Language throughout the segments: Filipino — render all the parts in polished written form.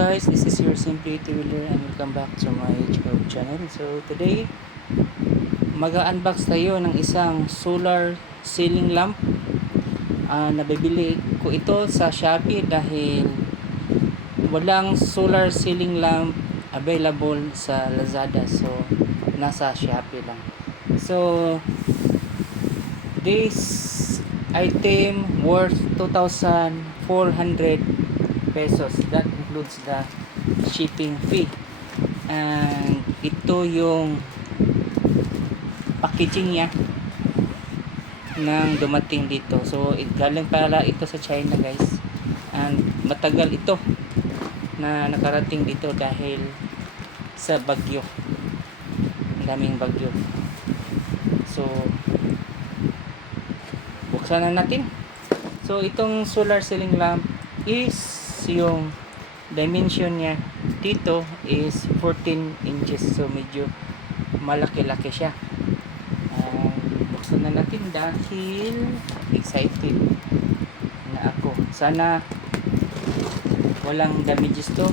guys, this is your Simply Twiller and welcome back to my YouTube channel. So today, mag-unbox tayo ng isang solar ceiling lamp. Nabibili ko ito sa Shopee dahil walang solar ceiling lamp available sa Lazada. So nasa Shopee lang. So this item worth 2,400 pesos. That includes the shipping fee. And ito yung packaging niya nang dumating dito. So galing pala ito sa China, guys. And matagal ito na nakarating dito dahil sa bagyo. Ang daming bagyo. So buksan na natin. So itong solar ceiling lamp is yung dimension niya dito is 14 inches. So medyo malaki-laki siya. Buksan na natin dahil excited na ako. Sana walang damages to.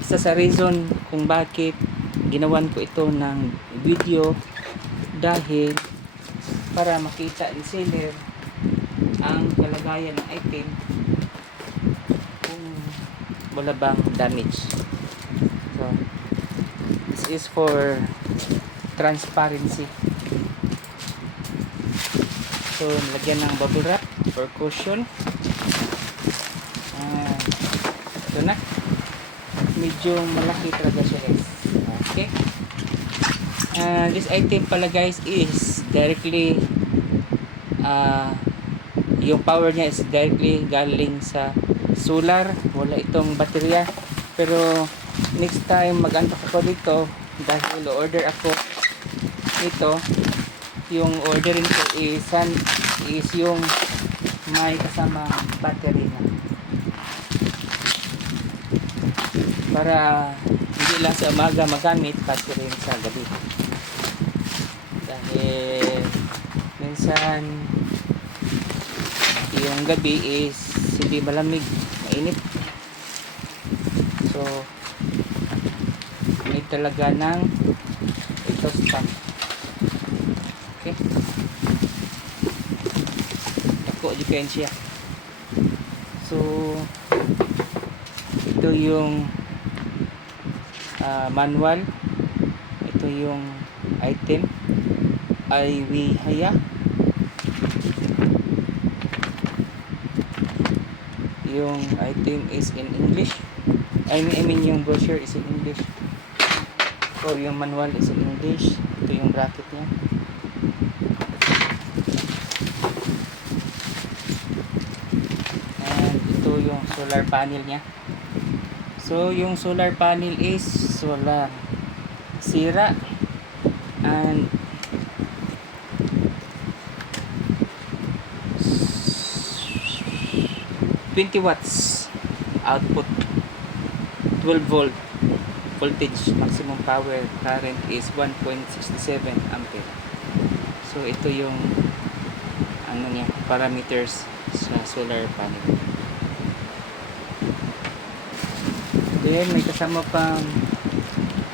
Isa sa reason kung bakit ginawan ko ito ng video dahil para makita ni seller ang kalagayan ng item kung wala bang damage. So this is for transparency. So nilagyan ng bubble wrap for cushion. Ito na, medyo malaki talaga siya, guys. Okay, this item pala, guys, is directly yung power niya is directly galing sa solar. Wala itong baterya. Pero next time mag-unbox ako dito dahil order ako ito, yung ordering ko is yung may kasama battery na, para hindi lang sa umaga magamit, pati rin sa gabi dahil minsan yung gabi is hindi malamig, mainit. So need talaga ng ito stock. Okay, ako diferensya. So ito yung manual, ito yung item Aiwihaya. Yung item is in English. I mean yung brochure is in English. So yung manual is in English. Ito yung bracket niya. And ito yung solar panel niya. So yung solar panel is wala sira and 20 watts output, 12 volt voltage, maximum power current is 1.67 ampere. So ito yung ano niya, parameters sa solar panel. Then may kasama pang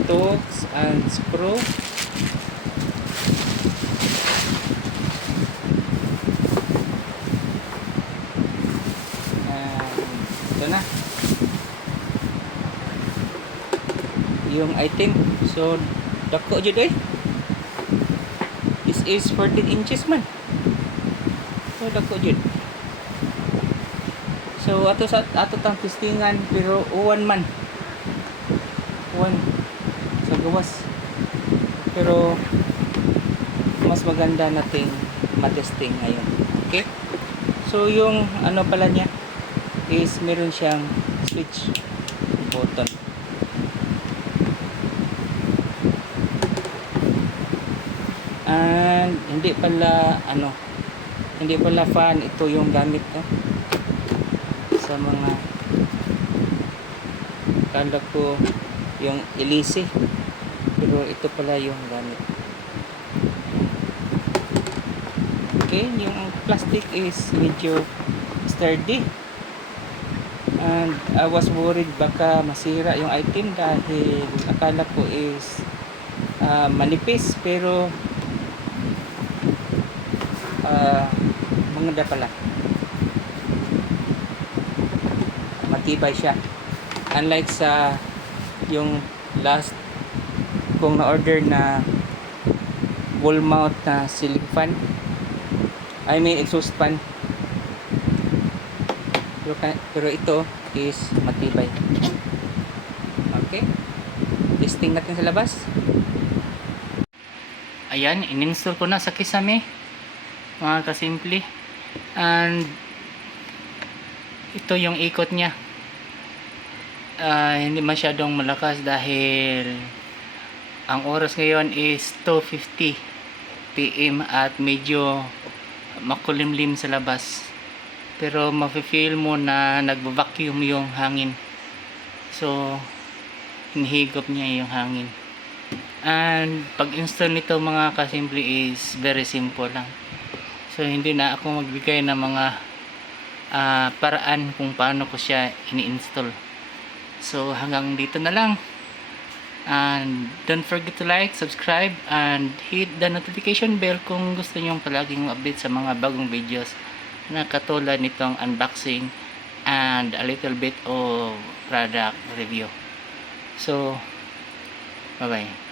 tools and screw. Ito na yung item. So dako jud eh. This is 14 inches man. So dako jud. So ato tang testingan pero uwan man. Uwan sa gawas. Pero mas maganda nating matesting ngayon. Okay? So yung ano pala niya is meron siyang switch button. And hindi pala fan, ito yung gamit sa mga, kala ko yung ilisi, pero ito pala yung gamit. Okay, yung plastic is medyo sturdy. And I was worried baka masira yung item dahil akala ko is manipis, pero maganda pala, matibay siya, unlike sa yung last kong na-order na wall mount na ceiling fan, I mean exhaust fan. Pero ito is matibay. Okay, testing natin sa labas. Ayan, in-install ko na sa Kisame, mga kasimple. And ito yung ikot niya. Hindi masyadong malakas dahil ang oras ngayon is 2:50 PM at medyo makulimlim sa labas. Pero mafe-feel mo na nagva-vacuum yung hangin. So hinihigop niya yung hangin. And pag-install nito mga kasimple is very simple lang. So hindi na ako magbigay ng mga paraan kung paano ko siya ini-install. So hanggang dito na lang. And don't forget to like, subscribe, and hit the notification bell kung gusto nyo palaging update sa mga bagong videos na katulad nitong unboxing and a little bit of product review. So bye bye.